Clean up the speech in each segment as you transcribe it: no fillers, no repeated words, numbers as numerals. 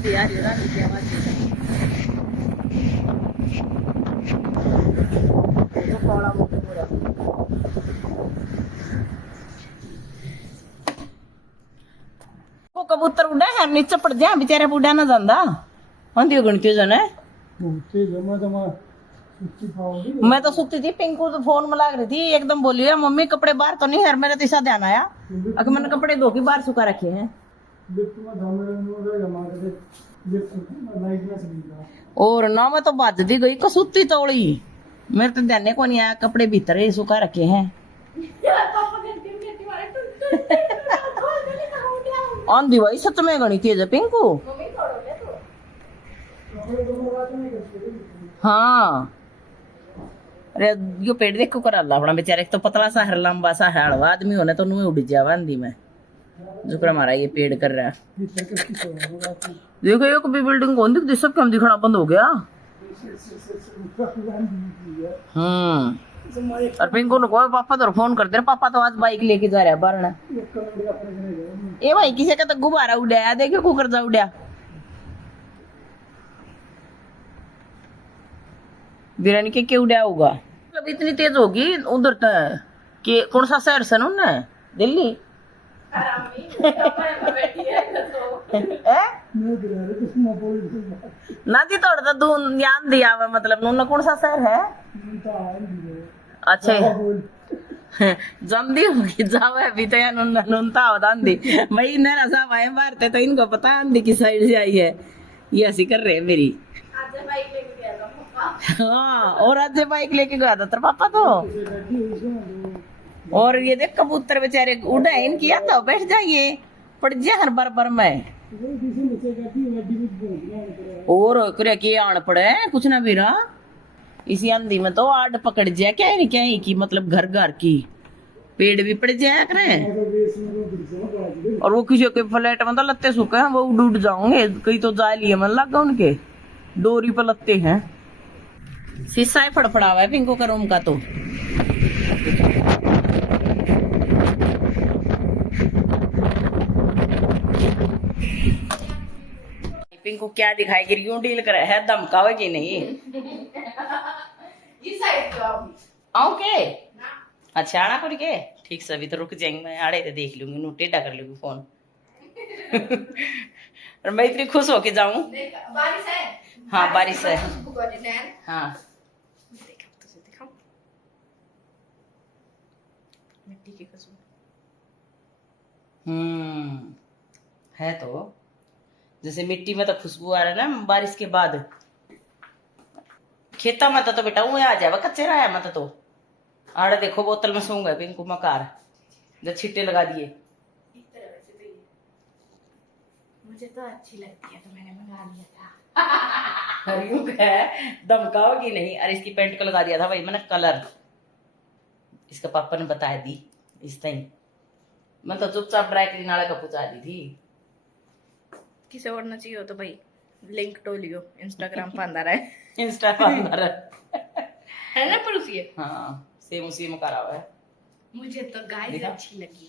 आती यार ये रानी की आवाज तो कौड़ा मुंह पूरा वो कबूतर उड़ा है नीचे पड़ जा बेचारा बुढ़ा ना जांदा होंदी गणती जने मैं तो सुती थी पिंकू तो फोन में लाग रही थी एकदम बोली है मम्मी कपड़े बाहर तो नहीं है मेरा तो ऐसा ध्यान आया अगर मैंने कपड़े धो के बाहर सुखा रखे हैं और ना मैं तो बाज दी गई कसूती तोड़ी मेरे तो ध्यान को नहीं आया कपड़े भीतर ही सुखा रखे हैं आंधी भाई सच में गणी तेज है पिंकू हाँ अरे यो पेड़ देखो कर अल्लाह अपना बेचारे एक तो पतला सा है लंबा सा है हड़वा आदमी होने तो नुए उड़ जावा आंधी में जो हमारा ये पेड़ कर रहा है देखो एक भी बिल्डिंग कौन दिख सब कम दिखना बंद हो गया और पिंकू ने कहो पापा तो फोन कर दे पापा तो आज बाइक लेके जा रहा है बारना ए भाई किसी का तो गुब्बारा उड़ाया देखो कुकर जा उड़ा बिरयानी के उड़ा होगा मतलब इतनी तेज होगी उधर कि कौन सा शहर से उन्होंने दिल्ली ना जी थोड़ा तो ध्यान दिया हुआ मतलब उन्होंने कौन सा शहर है अच्छा जल्दी होगी जाओ अभी तो यार नुनता होता आंधी भाई नरा साहब आए मारते तो इनको पता आंधी की साइड से आई है ये ऐसी कर रहे हैं मेरी हाँ और आज बाइक लेके गया था तेरा पापा तो और ये देख कबूतर बेचारे उड़ा इनकी आता तो बैठ जाइए पड़ जाए हर बार में और के आन पड़े कुछ ना भी रहा इसी आंधी में तो आड़ पकड़ जाए क्या नहीं क्या की मतलब घर घर की पेड़ भी पड़ जाया करे और वो किसी के फ्लैट में तो लत्ते सूखे हैं वो उड़ जाओगे कहीं तो जा लिए मन लगा उनके डोरी पर लत्ते हैं शीशा ही फड़फड़ा हुआ है पिंको का रूम का तो पिंको क्या दिखाएगी यूं डील करे है धमकावेगी नहीं ये साइड पे ओके अच्छा आना कर के ठीक से अभी तो रुक जाएंगे मैं आड़े तो देख लूंगी नू टेढ़ा कर लूंगी फोन और मैं इतनी खुश होके जाऊं बारिश है हाँ बारिश है हाँ मिट्टी की खुशबू है तो जैसे मिट्टी में तो खुशबू आ रहा है ना बारिश के बाद खेता में तो बेटा वो आ जाएगा कच्चे रहा है मत तो आड़े देखो बोतल में सूंगा पिंकू मकार जब छिट्टे लगा दिए मुझे तो अच्छी लगती है तो मैंने मंगा लिया था धमकाओगी नहीं अरे इसकी पेंट को लगा दिया था भाई मैंने कलर इसका पापा ने बताया दी इस टाइम मैं तो चुपचाप ड्राई क्लीन वाले का पूछा दी थी किसे और ना चाहिए हो तो भाई लिंक तो लियो इंस्टाग्राम पर अंदर है इंस्टा पर अंदर है ना पर उसी हाँ सेम उसी में करा हुआ है मुझे तो गाइस अच्छी लगी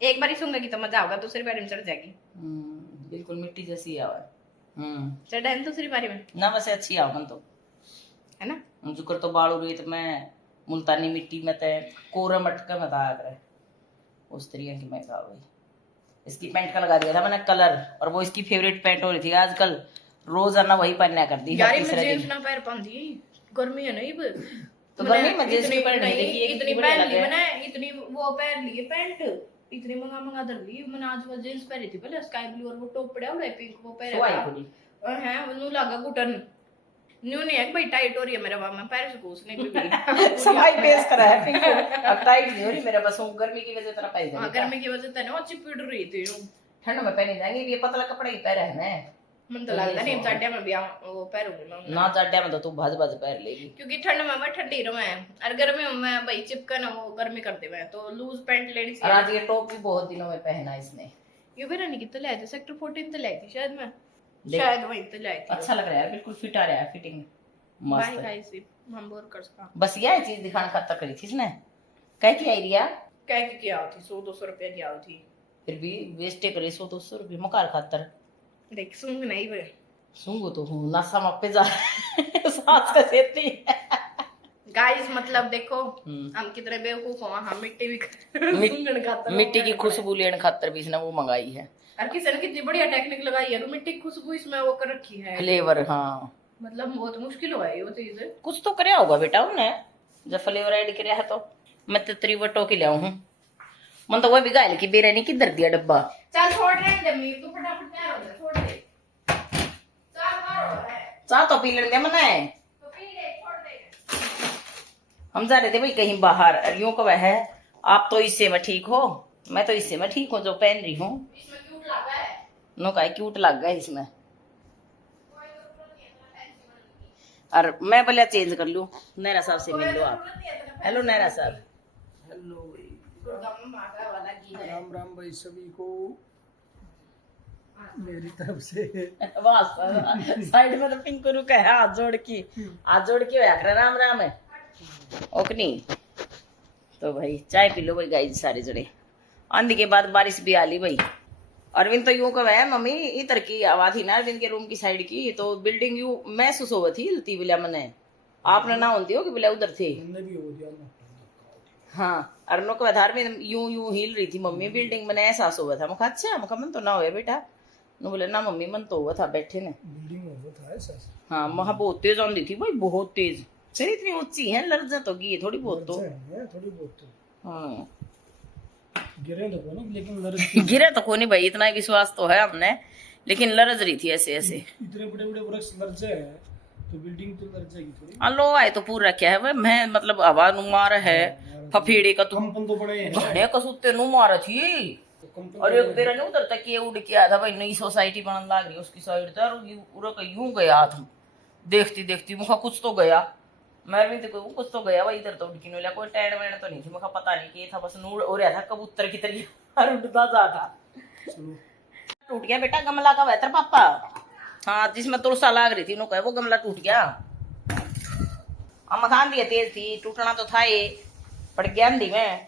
एक बार ही सूंघेगी तो मजा होगा दूसरी बार में चढ़ जाएगी बिल्कुल मिट्टी जैसी है चढ़ा है दूसरी बारी में ना वैसे अच्छी आओ तो है ना जुकर तो बाल उड़ी तो मैं मुल्तानी मिट्टी में ते कोरा मटका में था उस तरीके की मैं खा गई इसकी पैंट का लगा दिया था मैंने कलर और वो इसकी फेवरेट पैंट हो रही थी आजकल रोजाना वही पहनना कर दी यार मैं जींस ना पैर पांदी गर्मी है नहीं तो गर्मी में जींस की पैंट नहीं इतनी पहन ली मैंने इतनी वो पहन ली पैंट इतनी मंगा धर ली मैंने आज वो जींस पहनी थी पहले स्काई ब्लू और वो टॉप पड़ा हुआ है पिंक वो पहना है वो लगा घुटन न्यू नहीं है भाई टाइट हो रही है मेरा मैं पैर से घुसने की भी सफाई पेश करा है पिंकू अब टाइट नहीं हो रही मेरा बस गर्मी की वजह से तेरा पैर हां गर्मी की वजह से ना अच्छी पिड़ रही थी ठंड में पहने जाएंगे ये पतला कपड़ा ही पहना है मैं मन तो लगता नहीं जाड्या में भी वो पहनूंगी मैं ना जाड्या में तो तू भज भज पहन लेगी क्योंकि ठंड में मैं ठंडी रहूं मैं और गर्मी में मैं भाई चिपकन वो गर्मी कर दे मैं तो लूज पैंट लेनी चाहिए। और आज ये टॉप भी बहुत दिनों में पहना इसने ये भी रानी की तो ले थे सेक्टर 14 तो लाई थी शायद मैं शायद वहीं तो लाई थी अच्छा लग रहा है बिल्कुल फिट आ रहा है फिटिंग मस्त है गाइस हम वर्कर्स का बस यह चीज दिखाने खातर करी थी इसने कह की आइडिया कह के क्या होती 100-200 रुपया की होती फिर भी वेस्ट करे 100-200 रुपये मकार खातर देख सूंघ नहीं वे सूंघो तो हूँ नशा मप्पे जा सांस का सेती गाइस मतलब देखो हम कितने बेवकूफ हो हम मिट्टी भी सूंघने खातर मिट्टी की खुशबू लेने खातर भी इसने वो मंगाई है और किसी ने कितनी बढ़िया टेक्निक लगाई है तो मिट्टी की खुशबू इसमें वो कर रखी है फ्लेवर। हाँ मतलब बहुत मुश्किल हुआ है वो चीज कुछ तो करया होगा बेटा उन्हें जब फ्लेवर ऐड करया है तो मैं तो तेरी वो टोकी लाऊं हूँ मन तो वो भी गायल की बिरयानी किधर दिया डब्बा। चल छोड़ रहे हैं जमीर तू फटाफट तैयार हो जा छोड़ दे चार बार हो रहा है चाह तो पी लेने मना है तो पी ले छोड़ दे हम जा रहे थे भाई कहीं बाहर और यूं कब है आप तो इससे में ठीक हो मैं तो इससे में ठीक हूँ जो पहन रही हूँ इसमें क्यूट लगा है नो का क्यूट लग गया इसमें और मैं बोलिया चेंज कर लूं नैरा साहब से मिल लो आप। हेलो नैरा साहब। हेलो राम राम भाई सभी को मेरी तरफ से। साइड में तो पिंकू रुका है हाथ जोड़ के होया करे राम राम है ओकनी। तो भाई चाय पी लो भाई गाइस सारे जड़े आंधी के बाद बारिश भी आ ली भाई। अरविंद तो यूं कहा है मम्मी इधर की आवाज थी ना अरविंद के रूम की साइड की तो बिल्डिंग यू महसूस हो थी हिलती बिला मने आपने ना होती हो कि बिला उधर थे भी हो गया ना। हाँ अरनो के आधार में यूं यूं हिल रही थी मम्मी बिल्डिंग में एहसास हुआ था मुखा अच्छा मुखा मन तो ना हुआ बेटा नो बोले ना मम्मी मन तो हुआ था बैठे ने बिल्डिंग में वो था ऐसा। हाँ वहाँ बहुत तेज आंधी थी भाई बहुत तेज फिर इतनी ऊंची है लर्जत होगी ये थोड़ी बहुत तो थोड़ी बहुत तो हाँ गिरे तो नहीं लेकिन लर्ज गिरे तो कोई नहीं भाई इतना विश्वास तो है हमने लेकिन लरज रही थी ऐसे ऐसे इतने बड़े बड़े वृक्ष लर्ज है तो बिल्डिंग तो लर्ज जाएगी थोड़ी। अलो आए तो पूरा क्या है भाई मैं मतलब हवा नुमार है फफेड़े का तो कंपन तो बड़े हैं घने कसुते नुमार थी और एक तेरा नहीं उधर तक ये उड़ के आया था भाई नई सोसाइटी बनने लग रही उसकी साइड था और यूं गया था देखती देखती मुखा कुछ तो गया मैं भी देखो कुछ तो गया भाई इधर तो उड़की नहीं कोई टैड वैड तो नहीं थी मुखा पता नहीं कि था बस नूर हो रहा था कबूतर की तरह और उड़ता जाता टूट गया बेटा गमला का बेहतर पापा। हाँ जिसमें तुलसा लाग रही थी नो कहे वो गमला टूट गया हम खान दिया तेज थी टूटना तो था ये पड़ गया अंधी में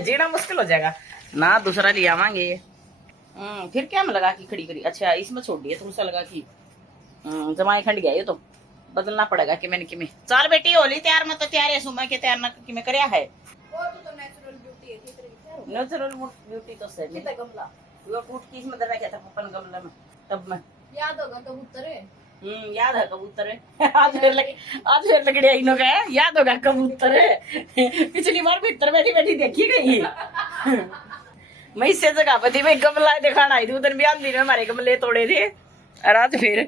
जीना मुश्किल हो जाएगा ना दूसरा ले आवांगे। फिर क्या में लगा की खड़ी करी अच्छा इसमें छोड़ दिया तुलसा लगा की जमाई खंड गया ये तो बदलना पड़ेगा कि मैंने कि चल बेटी होली तैयार में तो तैयार है सुबह के तैयार ना कि मैं करया है तो नेचुरल ब्यूटी है कितनी नेचुरल ब्यूटी तो सही कितना गमला वो टूट की इसमें दरा क्या था पपन गमला में तब मैं याद होगा कबूतर है याद है कबूतर है आज फिर लकड़ी आई नो का याद होगा कबूतर है पिछली बार भीतर बैठी बैठी देखी गई मैं इससे जगह पर थी भाई गमला दिखाना आई थी उधर भी आंधी में हमारे गमले तोड़े थे और आज फिर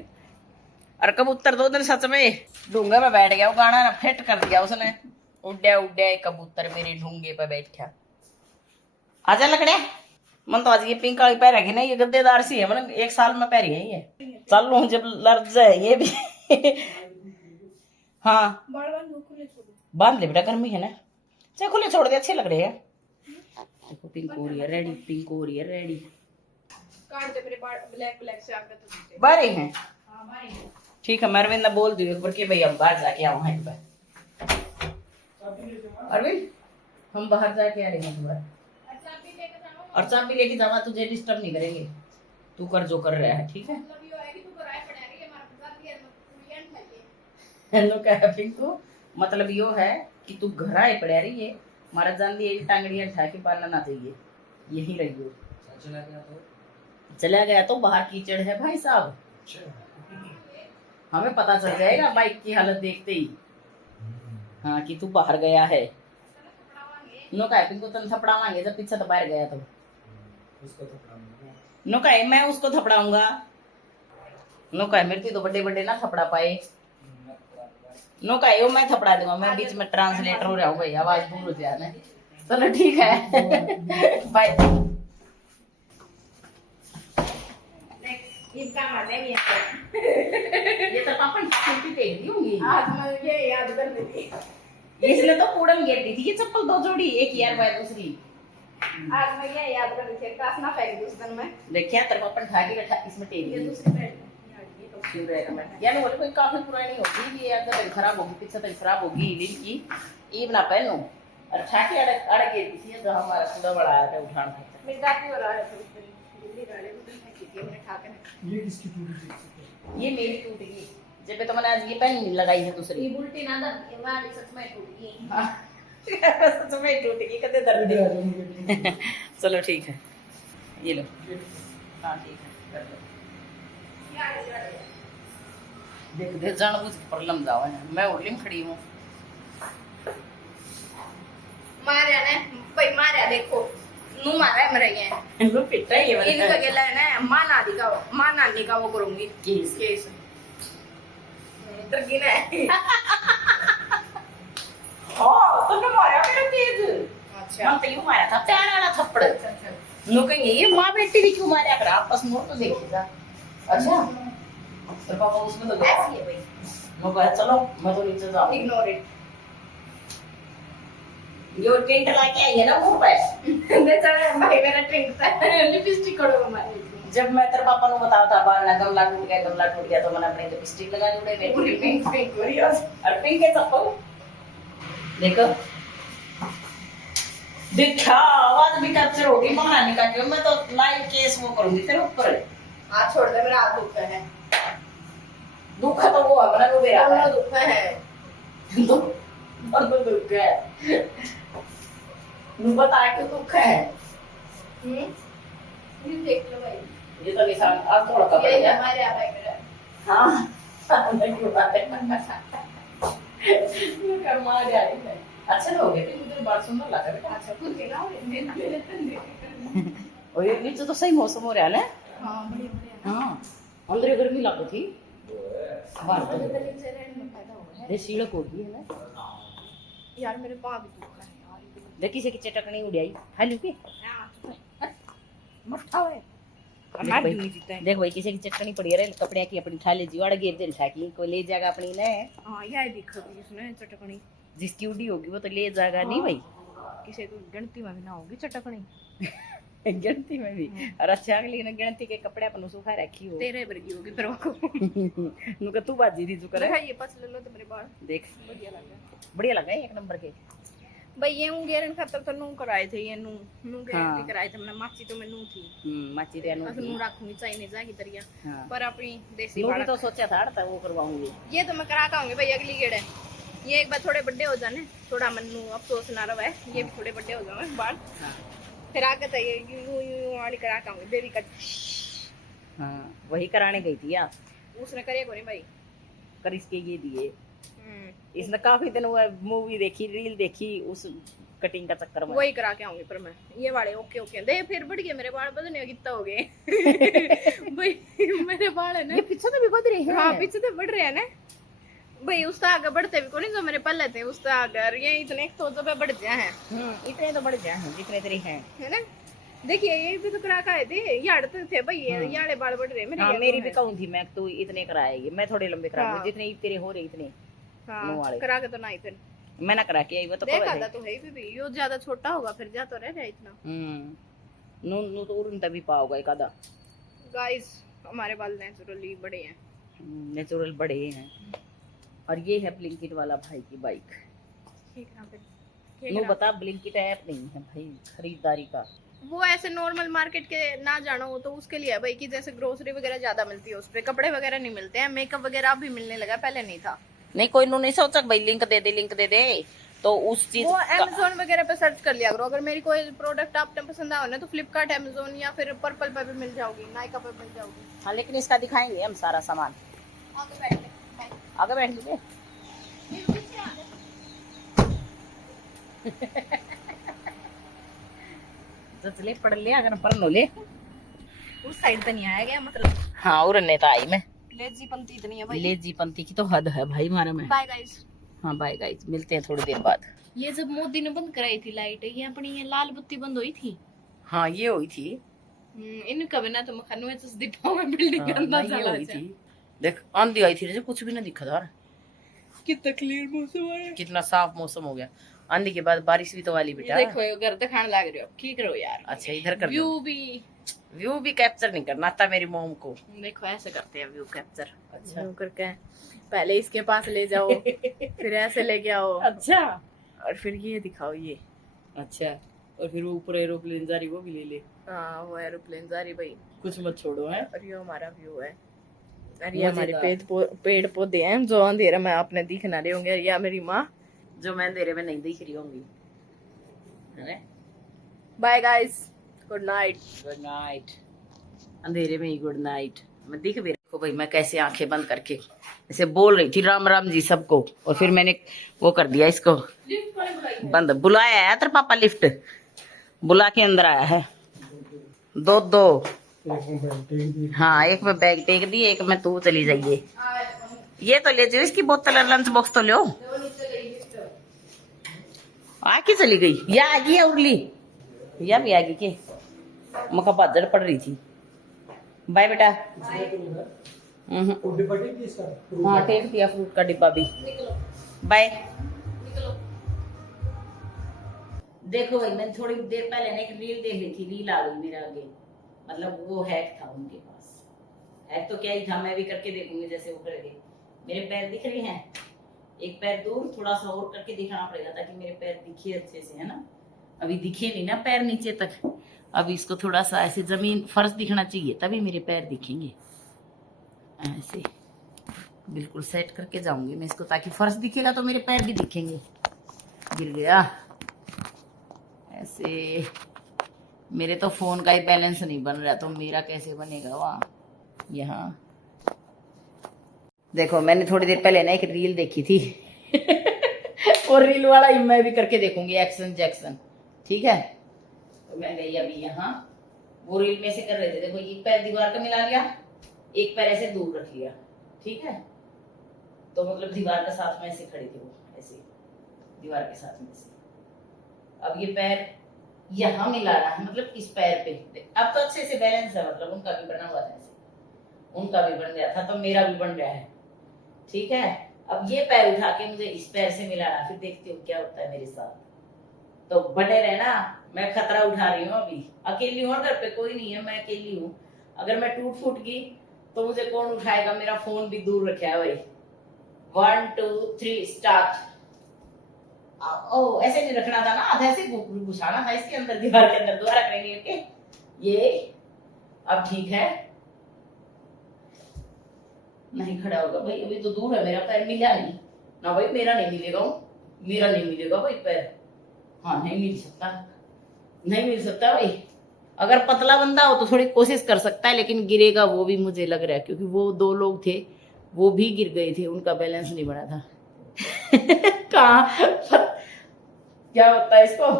और कबूतर 2 दिन सच में ढूंगे पे बैठ गया वो गाना ना फिट कर दिया उसने उड्डे उड्डे कबूतर मेरे ढूंगे पे बैठा आजा लकड़े मन तो आज ये पिंक वाली पैर रखी ना ये गद्देदार सी है मन 1 साल में पैर है ये चल लू जब लर्ज है ये भी हाँ बांध ले बेटा गर्मी है ना चाहे खुले छोड़ दे अच्छे लग रहे हैं देखो पिंक हो रही है रेडी पिंक हो रही है रेडी काट दे मेरे ब्लैक ब्लैक से आगे तो बारे हैं हां भाई ठीक है अरविंद ने बोल दिया पर कि भाई हम बाहर जाके आओ हैं अरविंद हम बाहर जाके आ रहे हैं तुम्हारा और चाबी लेके जावा तुझे डिस्टर्ब नहीं करेंगे तू कर जो कर रहा है ठीक है मतलब ये है कि तू कराए पड़ा रही है हमारे साथ ये क्लिएंट है हेलो कह पिंकू मतलब यो है कि तू घर आए पड़ा रही है हमारा जान दी टांगड़ियां उठा के पालना ना चाहिए यही रहियो चला गया तो बाहर कीचड़ है भाई साहब हमें पता चल जाएगा बाइक की हालत देखते ही हाँ कि तू बाहर गया है नो का पिंकू तन थपड़ावांगे जब पीछे तो बाहर गया तो नो का मैं उसको थपड़ाऊंगा नो का मेरे तो बड़े बड़े ना थपड़ा पाए नो का यो मैं थपड़ा दूंगा मैं बीच में ट्रांसलेटर हो रहा हूँ भाई आवाज दूर हो जाए चलो ठीक है बाय ये तो पापा छुट्टी दे दी होंगी आज मैं ये याद कर देती इसने तो पूरम घेर दी थी ये चप्पल 2 जोड़ी एक यार बाय दूसरी आज मैं ये याद कर देती काश ना फेंक दूं दिन में देखिए तेरे पापा ढा के बैठा इसमें टेल ये दूसरी पैंट ये तो क्यों रहेगा मैं यानी वो कोई काफी पुरानी होगी ये अगर खराब होगी पीछे तक खराब होगी लिन की ये ना पहनो और ठाके अड़ अड़ के थी जो हमारा खुदा बड़ा आया था उठान मेरी दादी हो रहा है तो दिल्ली वाले फेंकी थी हमने खा के। ये किसकी टूटी चीज? ये मेरी टूट गई जब तो मैंने आज ये पेन लगाई है दूसरी। ये बुलटी ना दर्द ये वाली सच में टूट गई। सच में टूट गई कदे दर्द इधर आ जाओ, मुझे चलो ठीक है ये लो। हाँ ठीक है कर लो। देख देख जानबूझ के प्रॉब्लम जाओ है मैं उर्ली में खड़ी हूँ। मारा ने भाई मारा देखो नू मारा है मेरे ये लो पिटा ये वाला इनका गेला है ना मां नानी का वो करूंगी केस केस डर गई ना। हाँ तुमने मारा मेरा तेज। अच्छा हम तो यूं मारा था पैर वाला थप्पड़। लोग कहेंगे ये माँ बेटी भी क्यों मारा कर आपस में तो देखिएगा। अच्छा तो पापा उसमें तो गया ऐसी है भाई मैं कहा चलो मैं तो नीचे जाऊँ। Ignore it. जो टेंट लाके आई है ना मुंह पे बेचारा भाई मेरा ट्रिंक था लिपस्टिक करो हमारी। जब मैं तेरे पापा को बताया था बाल ना गमला टूट गया तो मैंने अपने लिपस्टिक लगा दी उड़े पूरी पिंक पिंक हो रही है। और पिंक है चप्पल देखो देखा आवाज भी कैप्चर होगी महारानी का क्यों मैं तो लाइव केस वो करूंगी तेरे ऊपर। हाथ छोड़ दे मेरा हाथ दुखता है। दुख तो वो अपना लो मेरा दोनों दुखता है। दुख है तू बता क्यों दुख है। ये देख लो भाई ये तो निशान अब थोड़ा कपड़े ये है हमारे यहाँ भाई मेरा। हाँ नहीं क्यों बात है कर मार जा रही है। अच्छा हो गया मुझे बात सुंदर लगा बेटा। अच्छा खुद के ना और ये नीचे तो सही मौसम हो रहा है ना। हाँ बढ़िया बढ़िया। हाँ अंदर गर्मी लग थी बाहर तो गली से रहने में फायदा हो रहा है। ये सीढ़क हो गई है ना यार मेरे पाँव भी दुख रहा है यार ये भी। देखी से की चटकनी उड़ाई हेलो के हाँ, मठा है हमारे भी नहीं जीता है। देख भाई किसी की चटकनी पड़ी है रे कपड़े की अपनी थाली जीवाड़ गिर दिल था कि कोई ले जाएगा अपनी ने हाँ यह दिख रही इसमें चटकनी जिसकी उड़ी होगी वो तो ले जाएगा नहीं भाई। किसी को गिनती में भी ना होगी चटकनी। गिनती में भी और अच्छा अगली ने गिनती के कपड़े अपन सुखा रखी हो तेरे वर्गी होगी फिर वो नुका तू बाजी दी जो करे है ये पस ले लो तो मेरे बाल देख बढ़िया लग रहा बढ़िया लगा है एक नंबर के। भाई ये हूं गेरन खातर तो नू कराए थे ये नू गारंटी हाँ। कराए थे मैंने माची तो मैं नू थी माची तेनु बस नू रखूंगी चाइनीज की तरिया हाँ पर अपनी देसी नूरी बाड़ा तो सोचा था अड़ता वो करवाऊंगी। ये तो मैं करा के आऊंगी भाई अगली गेड़ है। ये एक बार थोड़े बड़े हो जाने थोड़ा मन्नू अफसोस ना रहा है ये भी थोड़े बड़े हो जाए बाल हाँ फिर आगे तो ये यूं यूं वाली करा के आऊंगी बेबी कट। हाँ वही कराने गई थी यार उसने करे को नहीं भाई। कर इसके ये दिए इसने काफी दिन वो मूवी देखी रील देखी उस कटिंग का चक्कर में वही करा के आऊंगी पर मैं ये वाले ओके ओके दे फिर बढ़ गए मेरे बाल बदलने कितना हो गए भाई मेरे बाल है ना ये पीछे तो भी बढ़ रहे हैं। हाँ पीछे तो बढ़ रहे हैं ना भाई उसका आगे बढ़ते भी को नहीं जो मेरे पल्ले थे उसका आगे ये इतने तो जब बढ़ जाए हैं इतने तो बढ़ जाए हैं जितने तेरे हैं है ना। देखिए ये भी तो करा के आए थे यार तो थे भाई ये याले बाल बढ़ रहे मेरे हाँ ये मेरी तो भी है। कहूँ थी मैं तू इतने कराएगी मैं थोड़े लंबे करा हाँ। जितने तेरे हो रहे इतने हाँ मुंह वाले। करा के तो नहीं फिर मैं ना करा के आई वो तो देखा कब था तो है भी यो ज्यादा छोटा होगा फिर जा तो रह रहा इतना। नू नू तो उड़न तभी पाओगा एक आधा गाइस हमारे बाल नेचुरली बड़े हैं नेचुरल बड़े हैं। और ये है ब्लिंकिट वाला भाई की बाइक। ठीक है फिर नू बता ब्लिंकिट ऐप नहीं है भाई खरीदारी का वो ऐसे नॉर्मल मार्केट के ना जाना हो तो उसके लिए है भाई कि जैसे ग्रोसरी वगैरह ज्यादा मिलती है उस पे कपड़े वगैरह नहीं मिलते हैं मेकअप वगैरह भी मिलने लगा पहले नहीं था। नहीं कोई नू नहीं सोचा भाई लिंक दे दे तो उस चीज वो Amazon वगैरह पे सर्च कर लिया करो अगर मेरी कोई प्रोडक्ट आपने पसंद आया ना तो फ्लिपकार्ट Amazon या फिर पर्पल पे भी मिल जाओगी नायका पे मिल जाओगी। हाँ लेकिन इसका दिखाएंगे हम सारा सामान आगे बैठ लीजिए तो चले पढ़ ले अगर पढ़ लो ले उस साइड पे नहीं आया गया मतलब हाँ और नेता आई मैं लेजी पंती इतनी है भाई। लेजी पंथी की तो हद है भाई हमारे में। Bye guys. हाँ बाय गाइस मिलते हैं थोड़ी देर बाद। ये जब मोदी ने बंद कराई थी लाइट ये अपनी ये लाल बत्ती बंद हुई थी। हाँ ये हुई थी इनका बिना तो मखन में जस दिखाओ में बिल्डिंग का अंदाजा ये लगा हुई थी देख आंधी आई थी कुछ भी ना दिखा था कितना क्लियर मौसम है कितना साफ मौसम हो गया। आंधी के बाद बारिश भी तो वाली बेटा। देखो ये घर दिखाने लग रहे हो ठीक करो यार। अच्छा इधर कर व्यू भी कैप्चर नहीं करना था मेरी मोम को। देखो ऐसे करते हैं व्यू कैप्चर। अच्छा व्यू करके पहले इसके पास ले जाओ फिर ऐसे लेके आओ अच्छा और फिर ये दिखाओ ये। अच्छा और फिर वो ऊपर एरोप्लेन जा रही, वो भी ले ले। हाँ वो एरोप्लेन जा रही भाई। कुछ मत छोड़ो है। और ये हमारा व्यू है, और ये हमारे पेड़ पौधे हैं जो अंधेरे में आपने दिख ना रहे होंगे। या मेरी माँ जो मैं अंधेरे में नहीं दिख रही होंगी। Bye guys, good night. Good night. अंधेरे में ही गुड नाइट। मैं दिख भी देखो भाई, मैं कैसे आंखें बंद करके ऐसे बोल रही थी राम राम जी सबको, और फिर मैंने वो कर दिया इसको बंद। बुलाया है तेरे पापा, लिफ्ट बुला के अंदर आया है। दो दो, हाँ एक में बैग टेक दी, एक में तू चली जाइए। ये तो ले जाओ इसकी बोतल और लंच बॉक्स तो लो। आके चली गई या आगी है उर्ली, या भी आगे के मका बाजड़ पड़ रही थी। बाय बेटा। हाँ टेक दिया फ्रूट का डिब्बा भी। बाय। देखो भाई, मैंने थोड़ी देर पहले ना एक रील देख ली थी, रील आ गई मेरे आगे, मतलब वो हैक था उनके पास। हैक तो क्या ही था, मैं भी करके देखूंगी जैसे वो करेंगे। मेरे पैर दिख रहे हैं, एक पैर दूर थोड़ा सा और करके दिखाना पड़ेगा ताकि मेरे पैर दिखे अच्छे से, है ना। अभी दिखे नहीं ना पैर नीचे तक, अभी इसको थोड़ा सा ऐसे जमीन फर्श दिखना चाहिए तभी मेरे पैर दिखेंगे। ऐसे बिल्कुल सेट करके जाऊंगी मैं इसको, ताकि फर्श दिखेगा तो मेरे पैर भी दिखेंगे। गिर गया ऐसे। मेरे तो फोन का ही बैलेंस नहीं बन रहा, तो मेरा कैसे बनेगा वहाँ यहाँ। देखो मैंने थोड़ी देर पहले ना एक रील देखी थी और रील वाला ही मैं भी करके देखूंगी, एक्शन जैक्सन, ठीक है। तो मैं गई अभी यहाँ, वो रील में से कर रहे थे। देखो एक पैर दीवार का मिला लिया, एक पैर ऐसे दूर रख लिया, ठीक है। तो मतलब दीवार के साथ में ऐसे खड़ी थी वो, ऐसे दीवार के साथ में से। अब ये पैर यहाँ मिला रहा है, मतलब इस पैर पे। अब तो अच्छे से बैलेंस है, मतलब उनका भी बना हुआ था ऐसे, उनका भी बन गया था तो मेरा भी बन रहा है, ठीक है। अब ये पैर उठा के मुझे इस पैर से मिलाना, फिर देखती हूँ क्या होता है मेरे साथ। तो बने रहना, मैं खतरा उठा रही हूँ अभी। अकेली हूँ, घर पे कोई नहीं है, मैं अकेली हूँ। अगर मैं टूट फूट गई तो मुझे कौन उठाएगा, मेरा फोन भी दूर रखा है भाई। 1 2 3 स्टार्ट। ओ ऐसे नहीं रखना था ना, ऐसे घुसाना था इसके अंदर, दीवार के अंदर। दोबारा करेंगे ओके। ये अब ठीक है, नहीं खड़ा होगा भाई, अभी तो दूर है मेरा पैर, मिला नहीं ना भाई, मेरा नहीं मिलेगा, मेरा नहीं मिलेगा भाई पैर। हाँ नहीं मिल सकता, नहीं मिल सकता भाई। अगर पतला बंदा हो तो थोड़ी कोशिश कर सकता है, लेकिन गिरेगा वो भी मुझे लग रहा है, क्योंकि वो 2 लोग थे, वो भी गिर गए थे, उनका बैलेंस नहीं बना था कहाँ क्या होता है इसको,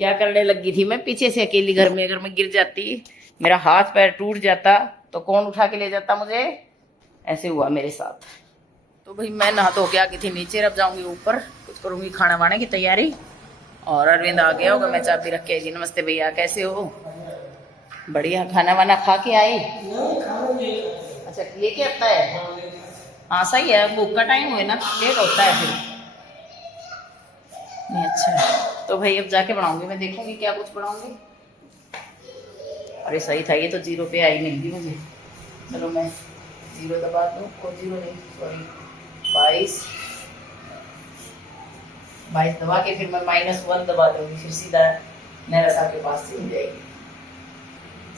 क्या करने लगी थी मैं पीछे से अकेली घर में। अगर मैं गिर जाती, मेरा हाथ पैर टूट जाता, तो कौन उठा के ले जाता मुझे। ऐसे हुआ मेरे साथ। तो भाई मैं नहा धो के आ गई थी नीचे, अब जाऊंगी ऊपर, कुछ करूंगी खाना वाने की तैयारी। और अरविंद आ गया होगा, मैं चाबी रख के आई थी। नमस्ते भैया, कैसे हो। बढ़िया, खाना वाना खा के आए। अच्छा लेके आता है, हाँ सही है, भूख का टाइम हुए ना लेट होता है फिर नहीं। अच्छा तो भाई अब जाके बनाऊंगी मैं, देखूंगी क्या कुछ बनाऊंगी। अरे सही था, ये तो 0 पे आई मिल गई मुझे। चलो मैं 0 दबा दूँ, और 0 नहीं सॉरी 22 दबा के फिर मैं -1 दबा दूंगी, फिर सीधा नैरा साहब के पास चली जाएगी,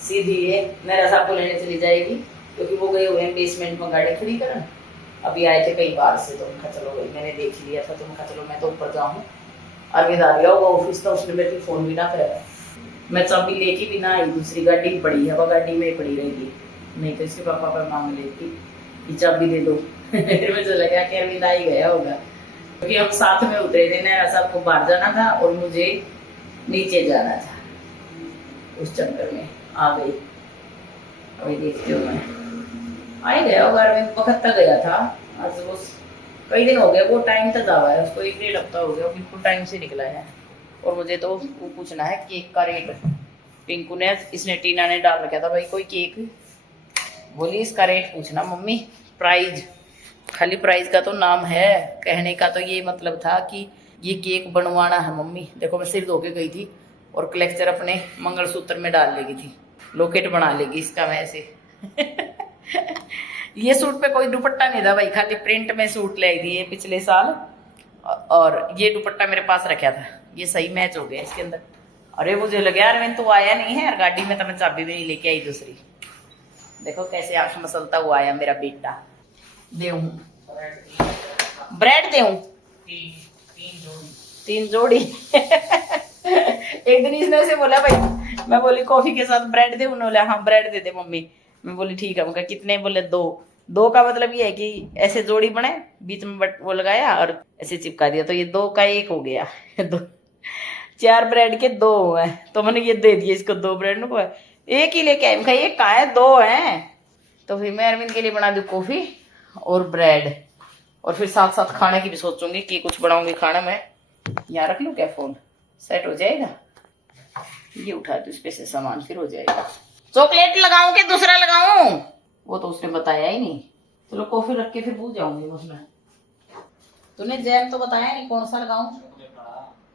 सीधी ये नैरा साहब को लेने चली जाएगी, क्योंकि वो गए हुए हैं बेसमेंट में गाड़ी खड़ी करन। अभी आए थे कई बार से, तो उनका चलो भाई मैंने देख लिया था, तो उनका चलो मैं तो ऊपर जाऊँ। अरविंद आ गया होगा ऑफिस, तो उसने मेरे को फोन भी ना कराया। मैं चाबी लेके भी ना आई, दूसरी गाड़ी भी पड़ी है, वो गाड़ी में ही पड़ी रहेगी, नहीं तो इसके पापा पर मांग लेती कि चाबी दे दो फिर मुझे लगा कि अरविंद आ ही गया होगा, क्योंकि हम साथ में उतरे थे। नैरा साहब को बाहर जाना था और मुझे नीचे जाना था, उस चक्कर में आ गई। अभी देखती हूँ मैं, आ ही गया होगा अरविंद, वक्त तक गया था आज। वो कई दिन हो गए, वो टाइम तक आवा है, उसको 1 डेढ़ हफ्ता हो गया, बिल्कुल टाइम से निकला है। और मुझे तो वो पूछना है केक का रेट। पिंकू ने, इसने टीना ने डाल रखा था भाई कोई केक, बोली इसका रेट पूछना मम्मी। प्राइज, खाली प्राइज का तो नाम है, कहने का तो ये मतलब था कि ये केक बनवाना है मम्मी। देखो मैं सिर धो के गई थी, और क्लेक्चर अपने मंगलसूत्र में डाल लेगी थी, लॉकेट बना लेगी इसका मैं ऐसे ये सूट पे कोई दुपट्टा नहीं था भाई, खाली प्रिंट में सूट ले आई थी ये पिछले साल, और ये दुपट्टा मेरे पास रखा था, ये सही मैच हो गया इसके अंदर। अरे मुझे लगे यार मैं तो आया नहीं है यार गाड़ी में, तो मैं चाबी भी नहीं लेके आई दूसरी। देखो कैसे आंख मसलता हुआ आया मेरा बेटा। देऊं ब्रेड देऊं 3 जोड़ी एक दिन इसने ऐसे बोला भाई, मैं बोली कॉफी के साथ ब्रेड दे, उन्होंने बोला हाँ ब्रेड दे दे मम्मी। मैं बोली ठीक है। मैं कहा कितने, बोले 2 का मतलब ये है कि ऐसे जोड़ी बने, बीच में बट वो लगाया और ऐसे चिपका दिया, तो ये 2 का 1 हो गया 4 ब्रेड के 2 है, तो मैंने ये दे दिए इसको 2 ब्रेड को, 1 ही लेके आई। ये कहा है 2 है, तो फिर मैं अरविंद के लिए बना दूं कॉफी और ब्रेड, और फिर साथ साथ खाने की भी सोचूंगी कि कुछ बनाऊंगी खाना में। यहाँ रख लूं क्या, फोन सेट हो जाएगा, ये उठा दूं इस पे से सामान, फिर हो जाएगा। चॉकलेट लगाऊं कि दूसरा लगाऊं, वो तो उसने बताया ही नहीं। चलो कॉफी रख के फिर भूल जाऊंगी उसमें। तूने जैम तो बताया नहीं, कौन सा लगाऊं?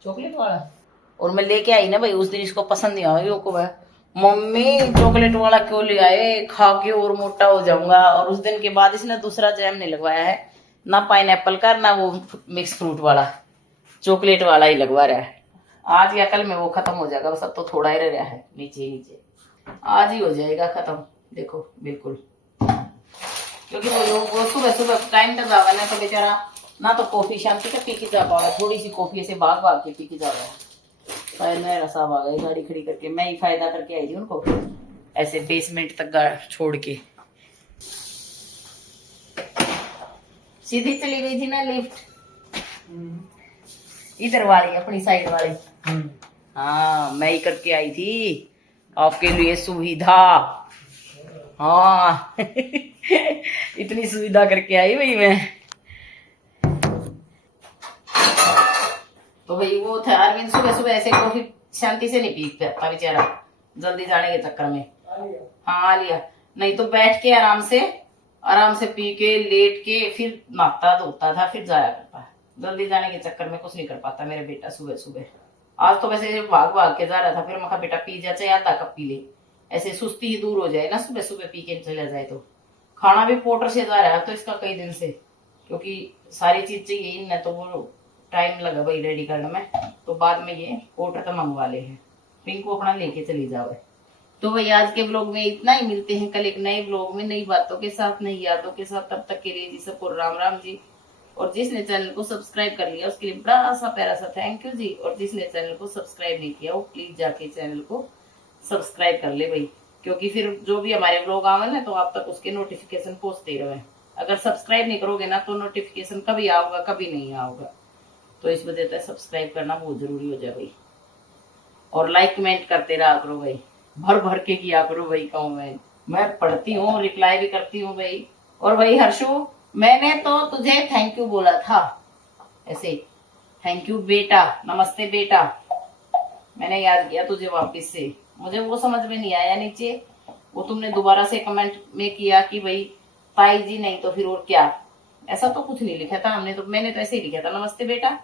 चॉकलेट वाला। और मैं लेके आई ना भाई, उस दिन इसको पसंद नहीं आया को, मम्मी चॉकलेट वाला क्यों ले आए, खा के और मोटा हो जाऊंगा। और उस दिन के बाद इसने दूसरा जैम नहीं लगवाया है, ना पाइनएप्पल का ना वो मिक्स फ्रूट वाला, चॉकलेट वाला ही लगवा रहा है। आज या कल में वो खत्म हो जाएगा, बस अब तो थोड़ा ही रहा है नीचे नीचे, आज ही हो जाएगा खत्म। देखो बिल्कुल, क्योंकि वो सुबह सुबह टाइम तक आवा ना, तो बेचारा ना तो कॉफी शांति का पी के जा पाओ, थोड़ी सी कॉफी ऐसे भाग भाग के पी के जा रहा है। मेरा साहब आ गए गाड़ी खड़ी करके, मैं ही फायदा करके आई थी उनको ऐसे बेसमेंट तक छोड़ के। सीधी चली गई थी ना लिफ्ट, इधर वाली अपनी साइड वाली। हाँ मैं ही करके आई थी आपके लिए सुविधा। हाँ इतनी सुविधा करके आई भाई मैं। तो भाई वो था अरविंद सुबह सुबह ऐसे कॉफी शांति से नहीं पी पाता बेचारा, जल्दी जाने के चक्कर में। हाँ लिया, नहीं तो बैठ के आराम से पी के लेट के फिर नहाता धोता था, फिर जाया करता। जल्दी जाने के चक्कर में कुछ नहीं कर पाता मेरा बेटा सुबह सुबह। आज तो वैसे भाग भाग के जा रहा था, फिर मैं कहा बेटा पी जा, चाहे आधा कप पी ले, ऐसे सुस्ती ही दूर हो जाए ना, सुबह सुबह पी के चला जाए। तो खाना भी पोर्टर से जा रहा है तो इसका कई दिन से, क्योंकि सारी चीज चाहिए इन, तो वो टाइम लगा भाई रेडी करने में, तो बाद में ये पोर्टर तो मंगवा ले हैं, पिंक को अपना लेके चली जाओ। तो भाई आज के ब्लॉग में इतना ही, मिलते हैं कल एक नए ब्लॉग में नई बातों के साथ, नई यादों के साथ। तब तक के लिए जी सबको राम राम जी। और जिसने चैनल को सब्सक्राइब कर लिया उसके लिए बड़ा सा प्यारा सा थैंक यू जी। और जिसने चैनल को सब्सक्राइब नहीं किया वो प्लीज जाके चैनल को सब्सक्राइब कर ले भाई, क्योंकि फिर जो भी हमारे ब्लॉग आवे ना तो आप तक उसके नोटिफिकेशन पहुंचते रहे। अगर सब्सक्राइब नहीं करोगे ना तो नोटिफिकेशन कभी आओगा कभी नहीं आओगा, तो इस वजह से सब्सक्राइब करना बहुत जरूरी हो जाए भाई। और लाइक कमेंट करते रहा करो भाई, भर भर के किया करो भाई कमेंट, मैं पढ़ती हूँ रिप्लाई भी करती हूँ भाई। और भाई हर्षु, मैंने तो तुझे थैंक यू बोला था, ऐसे थैंक यू बेटा, नमस्ते बेटा, मैंने याद किया तुझे वापस से। मुझे वो समझ में नहीं आया नीचे, वो तुमने दोबारा से कमेंट में किया कि भाई ताई जी नहीं तो फिर और क्या, ऐसा तो कुछ नहीं लिखा था हमने, तो मैंने तो ऐसे ही लिखा था नमस्ते बेटा,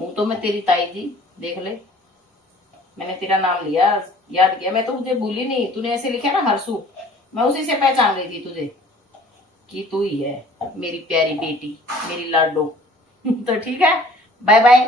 हूँ तो मैं तेरी ताई जी, देख ले मैंने तेरा नाम लिया, याद किया, मैं तो मुझे भूली नहीं। तूने ऐसे लिखा ना हर्षु, मैं उसी से पहचान रही थी तुझे कि तू ही है मेरी प्यारी बेटी, मेरी लाडो तो ठीक है, बाय बाय।